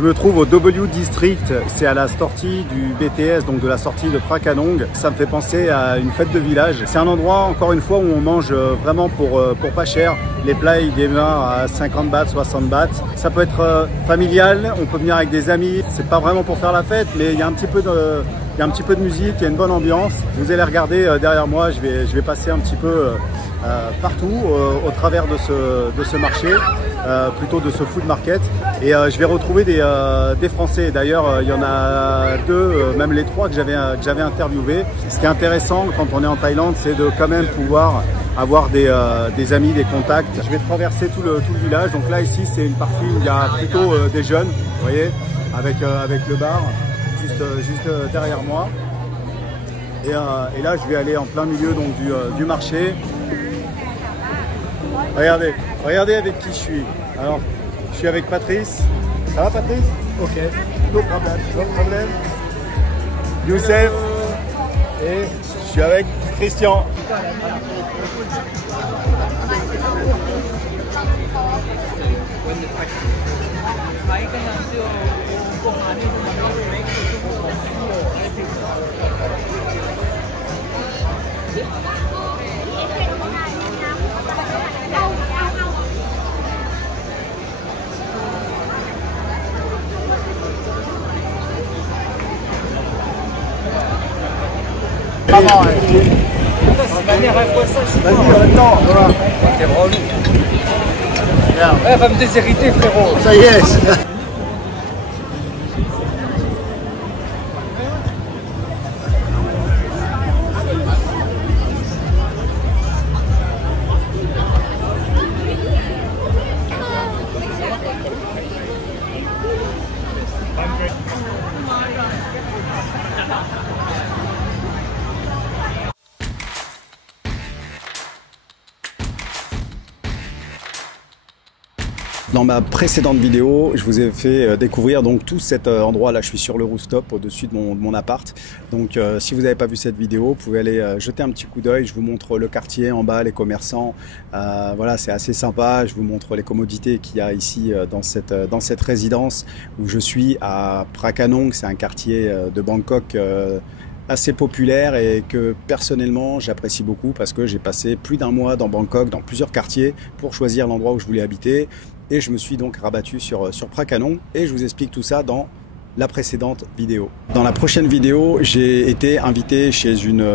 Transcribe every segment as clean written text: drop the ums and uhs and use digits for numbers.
Je me trouve au W District, c'est à la sortie du BTS, donc de la sortie de Phra Kraanong. Ça me fait penser à une fête de village. C'est un endroit, encore une fois, où on mange vraiment pour pas cher. Les plats, ils démarrent à 50 bahts, 60 bahts. Ça peut être familial, on peut venir avec des amis. C'est pas vraiment pour faire la fête, mais il y a un petit peu de musique, il y a une bonne ambiance. Vous allez regarder derrière moi, je vais passer un petit peu partout au travers de ce marché, plutôt de ce food market, et je vais retrouver des Français. D'ailleurs, il y en a deux, même les trois que j'avais interviewés. Ce qui est intéressant quand on est en Thaïlande, c'est de quand même pouvoir avoir des amis, des contacts. Je vais traverser tout le village. Donc là, ici, c'est une partie où il y a plutôt des jeunes, vous voyez, avec le bar juste derrière moi. Et là, je vais aller en plein milieu donc, du marché. Regardez avec qui je suis. Alors, je suis avec Patrice. Ça va, Patrice? Ok, no problème. Youssef. Et je suis avec Christian. Vas-y, attends. T'es relou. Elle va me déshériter, frérot. Ça y est. Dans ma précédente vidéo, je vous ai fait découvrir donc tout cet endroit là. Je suis sur le rooftop au-dessus de mon appart. Donc si vous n'avez pas vu cette vidéo, vous pouvez aller jeter un petit coup d'œil. Je vous montre le quartier en bas, les commerçants. Voilà, c'est assez sympa. Je vous montre les commodités qu'il y a ici dans cette résidence où je suis à Phra Kraanong. C'est un quartier de Bangkok assez populaire et que personnellement j'apprécie beaucoup parce que j'ai passé plus d'un mois dans Bangkok, dans plusieurs quartiers pour choisir l'endroit où je voulais habiter. Et je me suis donc rabattu sur Phra Kraanong et je vous explique tout ça dans la précédente vidéo. Dans la prochaine vidéo, j'ai été invité chez une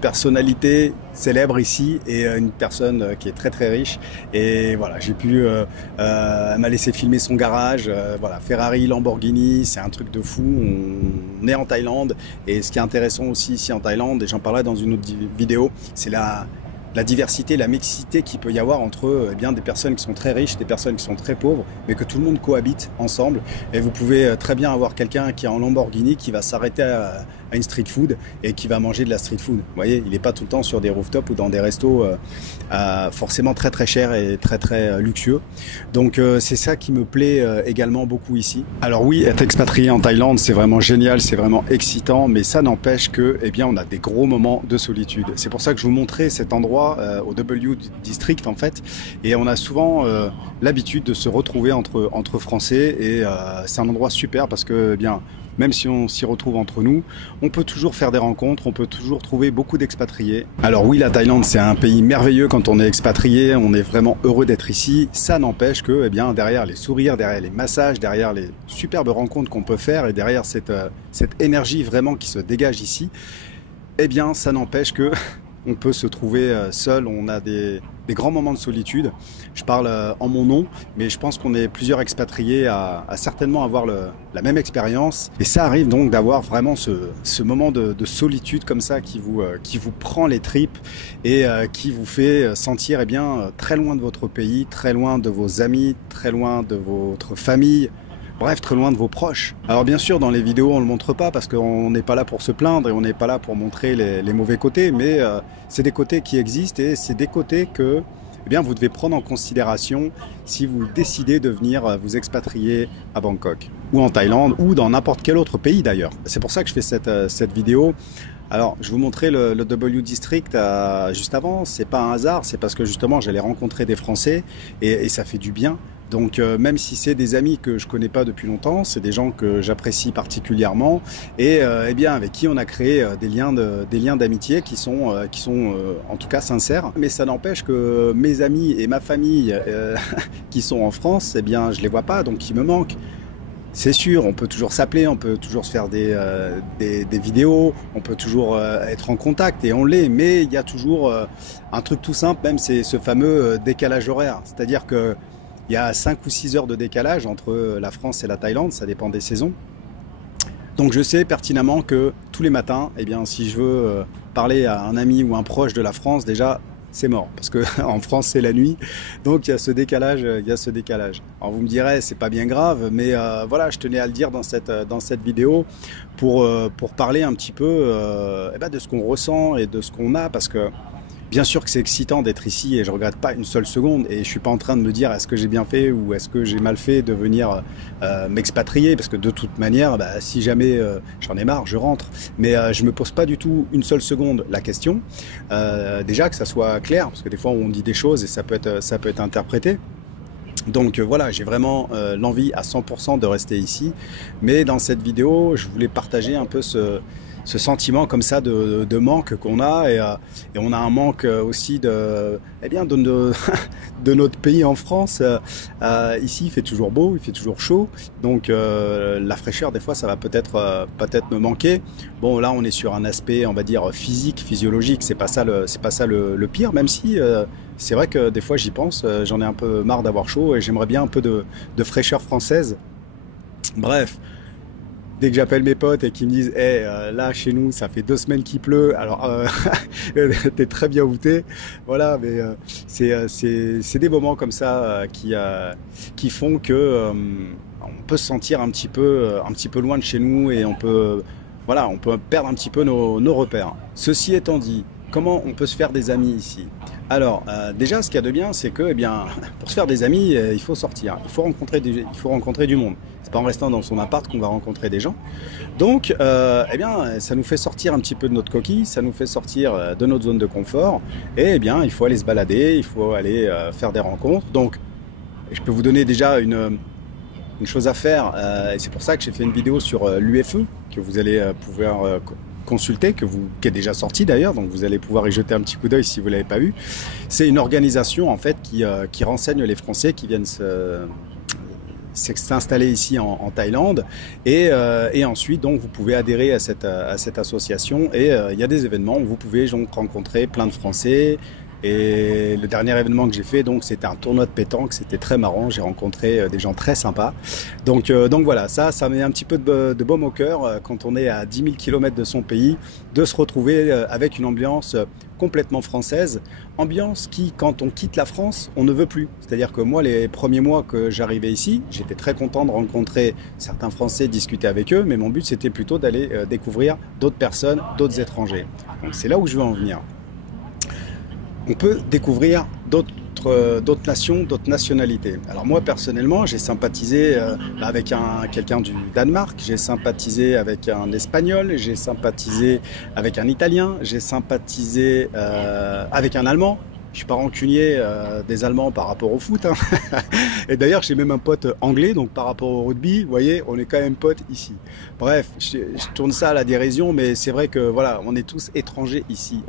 personnalité célèbre ici et une personne qui est très très riche. Et voilà, j'ai pu, elle m'a laissé filmer son garage, voilà, Ferrari, Lamborghini, c'est un truc de fou. On est en Thaïlande et ce qui est intéressant aussi ici en Thaïlande, et j'en parlerai dans une autre vidéo, c'est la diversité, la mixité qu'il peut y avoir entre bien des personnes qui sont très riches, des personnes qui sont très pauvres, mais que tout le monde cohabite ensemble. Et vous pouvez très bien avoir quelqu'un qui est en Lamborghini qui va s'arrêter à une street food et qui va manger de la street food. Vous voyez, il n'est pas tout le temps sur des rooftops ou dans des restos forcément très très chers et très très luxueux. Donc c'est ça qui me plaît également beaucoup ici. Alors oui, être expatrié en Thaïlande, c'est vraiment génial, c'est vraiment excitant, mais ça n'empêche que, eh bien, on a des gros moments de solitude. C'est pour ça que je vous montrais cet endroit au W District en fait, et on a souvent l'habitude de se retrouver entre Français, et c'est un endroit super parce que, eh bien, même si on s'y retrouve entre nous, on peut toujours faire des rencontres, on peut toujours trouver beaucoup d'expatriés. Alors oui, la Thaïlande, c'est un pays merveilleux quand on est expatrié, on est vraiment heureux d'être ici. Ça n'empêche que, eh bien, derrière les sourires, derrière les massages, derrière les superbes rencontres qu'on peut faire, et derrière cette énergie vraiment qui se dégage ici, eh bien, ça n'empêche que on peut se trouver seul, on a des grands moments de solitude. Je parle en mon nom, mais je pense qu'on est plusieurs expatriés à certainement avoir la même expérience. Et ça arrive donc d'avoir vraiment ce moment de solitude comme ça qui vous prend les tripes et qui vous fait sentir, eh bien, très loin de votre pays, très loin de vos amis, très loin de votre famille. Bref, très loin de vos proches. Alors bien sûr, dans les vidéos, on ne le montre pas parce qu'on n'est pas là pour se plaindre et on n'est pas là pour montrer les mauvais côtés, mais c'est des côtés qui existent et c'est des côtés que, eh bien, vous devez prendre en considération si vous décidez de venir vous expatrier à Bangkok ou en Thaïlande ou dans n'importe quel autre pays d'ailleurs. C'est pour ça que je fais cette vidéo. Alors, je vous montrais le W District juste avant, c'est pas un hasard, c'est parce que justement j'allais rencontrer des Français et ça fait du bien Donc même si c'est des amis que je connais pas depuis longtemps, c'est des gens que j'apprécie particulièrement et eh bien avec qui on a créé des liens d'amitié qui sont en tout cas sincères. Mais ça n'empêche que mes amis et ma famille qui sont en France, eh bien je les vois pas, donc ils me manquent. C'est sûr, on peut toujours s'appeler, on peut toujours se faire des vidéos, on peut toujours être en contact et on l'est, mais il y a toujours un truc tout simple, même c'est ce fameux décalage horaire. C'est-à-dire que il y a 5 ou 6 heures de décalage entre la France et la Thaïlande, ça dépend des saisons. Donc je sais pertinemment que tous les matins, eh bien, si je veux parler à un ami ou un proche de la France, déjà c'est mort, parce que en France c'est la nuit, donc il y a ce décalage, Alors vous me direz, c'est pas bien grave, mais voilà, je tenais à le dire dans cette vidéo pour parler un petit peu de ce qu'on ressent et de ce qu'on a, parce que bien sûr que c'est excitant d'être ici et je regrette pas une seule seconde et je suis pas en train de me dire est-ce que j'ai bien fait ou est-ce que j'ai mal fait de venir m'expatrier, parce que de toute manière si jamais j'en ai marre je rentre, mais je me pose pas du tout une seule seconde la question, déjà que ça soit clair, parce que des fois on dit des choses et ça peut être interprété. Donc voilà, j'ai vraiment l'envie à 100% de rester ici, mais dans cette vidéo je voulais partager un peu ce sentiment comme ça de manque qu'on a, et on a un manque aussi de notre pays en France. Ici il fait toujours beau, il fait toujours chaud, donc la fraîcheur des fois ça va peut-être me manquer. Bon là on est sur un aspect on va dire physique, physiologique, c'est pas ça le pire, même si c'est vrai que des fois j'y pense, j'en ai un peu marre d'avoir chaud et j'aimerais bien un peu de fraîcheur française. Bref, dès que j'appelle mes potes et qu'ils me disent hey, là chez nous ça fait 2 semaines qu'il pleut, alors t'es très bien où t'es, voilà, mais c'est des moments comme ça qui font que on peut se sentir un petit peu loin de chez nous et on peut perdre un petit peu nos repères. Ceci étant dit, comment on peut se faire des amis ici? Alors déjà ce qu'il y a de bien, c'est que pour se faire des amis il faut sortir, il faut rencontrer du monde. C'est pas en restant dans son appart qu'on va rencontrer des gens. Donc ça nous fait sortir un petit peu de notre coquille, ça nous fait sortir de notre zone de confort, et il faut aller se balader, il faut aller faire des rencontres. Donc je peux vous donner déjà une chose à faire, et c'est pour ça que j'ai fait une vidéo sur l'UFE que vous allez pouvoir consulter, qui est déjà sorti d'ailleurs, donc vous allez pouvoir y jeter un petit coup d'œil si vous ne l'avez pas vu. C'est une organisation en fait qui renseigne les Français qui viennent s'installer ici en Thaïlande, et ensuite donc vous pouvez adhérer à cette association, et il y a des événements où vous pouvez donc rencontrer plein de Français. Et le dernier événement que j'ai fait, donc c'était un tournoi de pétanque, c'était très marrant, j'ai rencontré des gens très sympas. Donc voilà, ça met un petit peu de baume au cœur quand on est à 10 000 km de son pays, de se retrouver avec une ambiance complètement française, ambiance qui, quand on quitte la France, on ne veut plus. C'est-à-dire que moi, les premiers mois que j'arrivais ici, j'étais très content de rencontrer certains Français, discuter avec eux, mais mon but c'était plutôt d'aller découvrir d'autres personnes, d'autres étrangers. Donc c'est là où je veux en venir. On peut découvrir d'autres nations, d'autres nationalités. Alors moi personnellement, j'ai sympathisé avec quelqu'un du Danemark, j'ai sympathisé avec un Espagnol, j'ai sympathisé avec un Italien, j'ai sympathisé avec un Allemand. Je suis pas rancunier des Allemands par rapport au foot, hein. Et d'ailleurs j'ai même un pote anglais, donc par rapport au rugby, vous voyez, on est quand même potes ici. Bref, je tourne ça à la dérision, mais c'est vrai que voilà, on est tous étrangers ici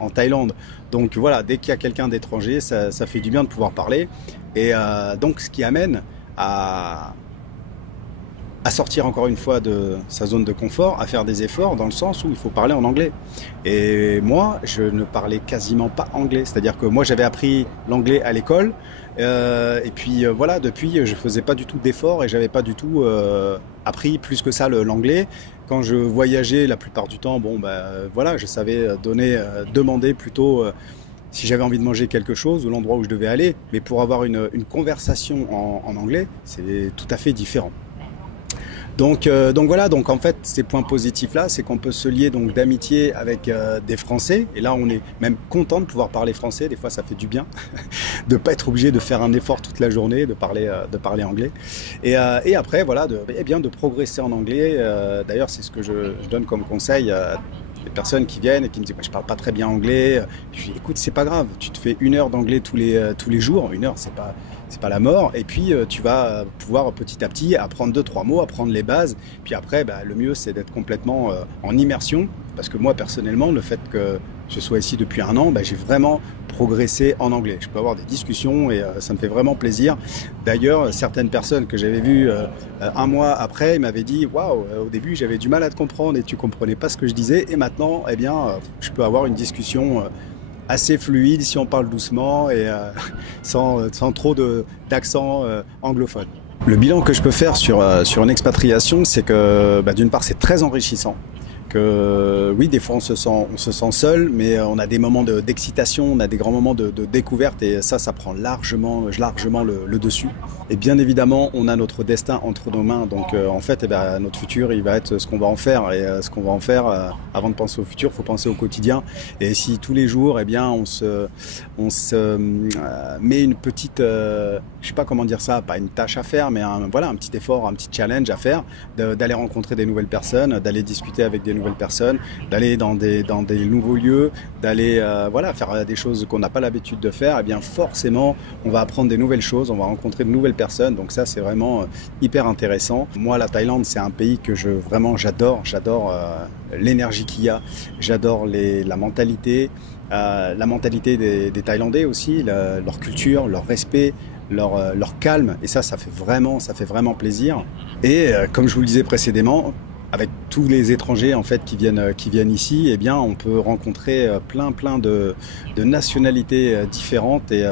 en Thaïlande. Donc voilà, dès qu'il y a quelqu'un d'étranger, ça fait du bien de pouvoir parler. Et donc ce qui amène à sortir encore une fois de sa zone de confort, à faire des efforts dans le sens où il faut parler en anglais. Et moi, je ne parlais quasiment pas anglais. C'est-à-dire que moi, j'avais appris l'anglais à l'école. Et puis voilà, depuis, je faisais pas du tout d'efforts et j'avais pas du tout appris plus que ça l'anglais. Quand je voyageais, la plupart du temps, voilà, je savais demander plutôt si j'avais envie de manger quelque chose ou l'endroit où je devais aller. Mais pour avoir une conversation en anglais, c'est tout à fait différent. Donc voilà, donc en fait ces points positifs là, c'est qu'on peut se lier donc d'amitié avec des Français, et là on est même content de pouvoir parler français. Des fois ça fait du bien de pas être obligé de faire un effort toute la journée, de parler anglais, et après voilà, de progresser en anglais. D'ailleurs c'est ce que je donne comme conseil à des personnes qui viennent et qui me disent je parle pas très bien anglais. Je dis écoute, c'est pas grave, tu te fais 1 heure d'anglais tous les jours. 1 heure, c'est c'est pas la mort. Et puis tu vas pouvoir petit à petit apprendre 2-3 mots, apprendre les bases. Puis après, le mieux c'est d'être complètement en immersion. Parce que moi personnellement, le fait que je sois ici depuis un an, j'ai vraiment progressé en anglais. Je peux avoir des discussions et ça me fait vraiment plaisir. D'ailleurs, certaines personnes que j'avais vues un mois après, ils m'avaient dit « Waouh, au début j'avais du mal à te comprendre et tu comprenais pas ce que je disais. Et maintenant, eh bien, je peux avoir une discussion assez fluide si on parle doucement et sans trop d'accent anglophone. » Le bilan que je peux faire sur une expatriation, c'est que d'une part c'est très enrichissant. Oui, des fois on se sent seul, mais on a des moments d'excitation, on a des grands moments de découverte et ça prend largement le dessus. Et bien évidemment, on a notre destin entre nos mains, donc en fait, notre futur, il va être ce qu'on va en faire. Et ce qu'on va en faire, avant de penser au futur, il faut penser au quotidien. Et si tous les jours, on se met une petite, je sais pas comment dire ça, pas une tâche à faire, mais un petit effort, un petit challenge à faire, d'aller rencontrer des nouvelles personnes, d'aller discuter avec des nouvelles personnes, d'aller dans des nouveaux lieux, d'aller faire des choses qu'on n'a pas l'habitude de faire, et bien forcément on va apprendre des nouvelles choses, on va rencontrer de nouvelles personnes, donc ça c'est vraiment hyper intéressant. Moi la Thaïlande c'est un pays que j'adore l'énergie qu'il y a, j'adore la mentalité des Thaïlandais aussi, leur culture, leur respect, leur calme, et ça fait vraiment plaisir. Et comme je vous le disais précédemment, avec tous les étrangers en fait qui viennent ici, eh bien on peut rencontrer plein de nationalités différentes et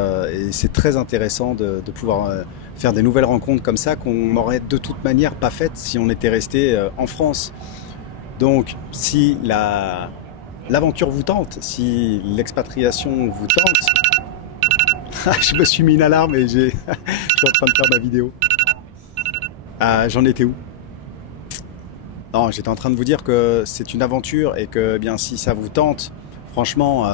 c'est très intéressant de pouvoir faire des nouvelles rencontres comme ça qu'on n'aurait de toute manière pas faites si on était resté en France. Donc si l'aventure vous tente, si l'expatriation vous tente, je me suis mis une alarme et je suis en train de faire ma vidéo. J'en étais où? Non, j'étais en train de vous dire que c'est une aventure et que bien si ça vous tente, franchement,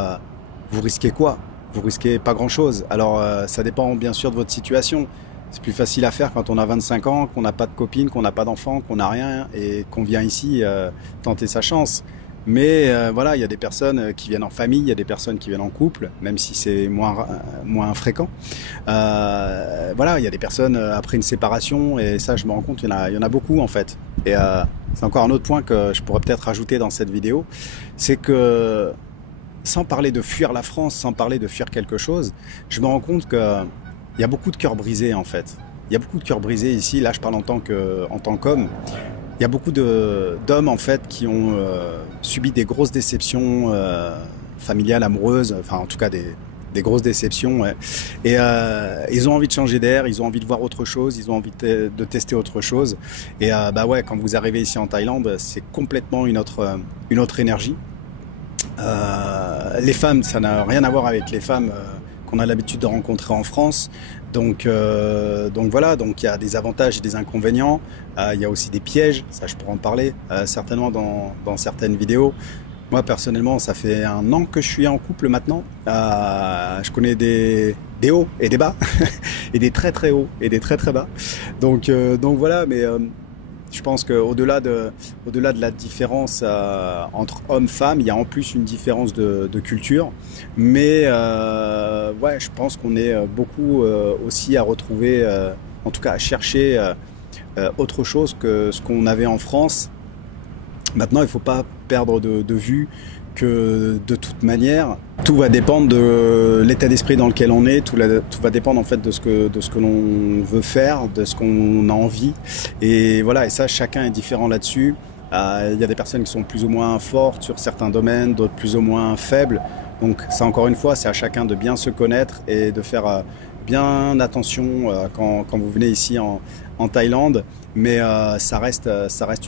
vous risquez quoi? Vous risquez pas grand-chose. Alors ça dépend bien sûr de votre situation. C'est plus facile à faire quand on a 25 ans, qu'on n'a pas de copine, qu'on n'a pas d'enfant, qu'on n'a rien et qu'on vient ici tenter sa chance. Mais il y a des personnes qui viennent en famille, il y a des personnes qui viennent en couple, même si c'est moins fréquent. Il y a des personnes après une séparation, et ça je me rends compte, il y en a beaucoup en fait. Et c'est encore un autre point que je pourrais peut-être rajouter dans cette vidéo, c'est que sans parler de fuir la France, sans parler de fuir quelque chose, je me rends compte qu'il y a beaucoup de cœurs brisés en fait. Il y a beaucoup de cœurs brisés ici, là je parle en tant qu'homme. Il y a beaucoup d'hommes en fait qui ont subi des grosses déceptions familiales, amoureuses, enfin en tout cas des grosses déceptions. Ouais. Et ils ont envie de changer d'air, ils ont envie de voir autre chose, ils ont envie de tester autre chose. Et quand vous arrivez ici en Thaïlande, c'est complètement une autre énergie. Les femmes, ça n'a rien à voir avec les femmes qu'on a l'habitude de rencontrer en France. Donc il y a des avantages et des inconvénients. Il y a aussi des pièges, ça je pourrais en parler certainement dans certaines vidéos. Moi personnellement, ça fait un an que je suis en couple maintenant. Je connais des hauts et des bas, et des très très hauts et des très très bas. Donc voilà, mais je pense qu'au-delà de la différence entre hommes-femmes, il y a en plus une différence de culture. Mais je pense qu'on est beaucoup aussi à retrouver, en tout cas à chercher autre chose que ce qu'on avait en France. Maintenant, il ne faut pas perdre de vue que de toute manière, tout va dépendre de l'état d'esprit dans lequel on est, tout va dépendre en fait de ce que l'on veut faire, de ce qu'on a envie. Et voilà, et ça, chacun est différent là-dessus. Il y a des personnes qui sont plus ou moins fortes sur certains domaines, d'autres plus ou moins faibles. Donc ça, encore une fois, c'est à chacun de bien se connaître et de faire bien attention quand vous venez ici en Thaïlande. Mais ça reste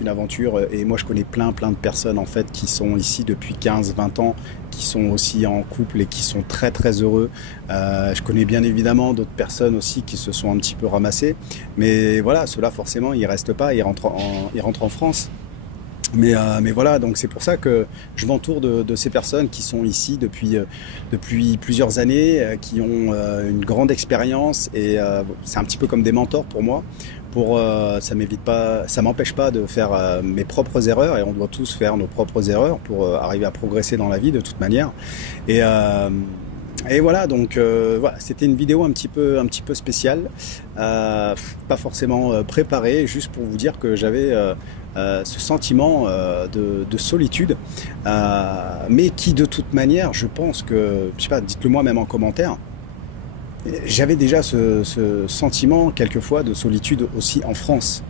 une aventure, et moi je connais plein de personnes en fait qui sont ici depuis 15-20 ans, qui sont aussi en couple et qui sont très très heureux. Je connais bien évidemment d'autres personnes aussi qui se sont un petit peu ramassées, mais voilà, ceux-là forcément ils restent pas, ils rentrent en France. Mais voilà, donc c'est pour ça que je m'entoure de ces personnes qui sont ici depuis plusieurs années, qui ont une grande expérience, et c'est un petit peu comme des mentors pour moi. Ça m'empêche pas de faire mes propres erreurs, et on doit tous faire nos propres erreurs pour arriver à progresser dans la vie de toute manière. Et voilà, donc voilà, c'était une vidéo un petit peu spéciale, pas forcément préparée, juste pour vous dire que j'avais ce sentiment de solitude, mais qui de toute manière, je pense que, je sais pas, dites-le moi même en commentaire, j'avais déjà ce sentiment quelquefois de solitude aussi en France.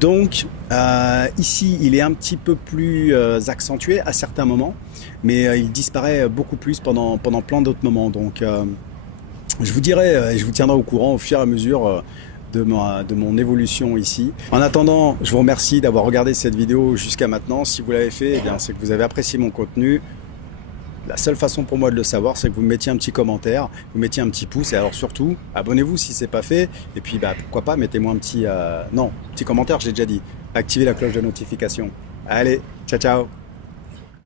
Donc ici il est un petit peu plus accentué à certains moments, mais il disparaît beaucoup plus pendant plein d'autres moments. Donc je vous dirai, je vous tiendrai au courant au fur et à mesure de mon évolution ici. En attendant, je vous remercie d'avoir regardé cette vidéo jusqu'à maintenant. Si vous l'avez fait, eh bien, c'est que vous avez apprécié mon contenu. La seule façon pour moi de le savoir, c'est que vous me mettiez un petit commentaire, vous mettiez un petit pouce, et alors surtout, abonnez-vous si c'est pas fait, et puis bah, pourquoi pas, mettez-moi un petit, non, petit commentaire, j'ai déjà dit, activez la cloche de notification. Allez, ciao ciao.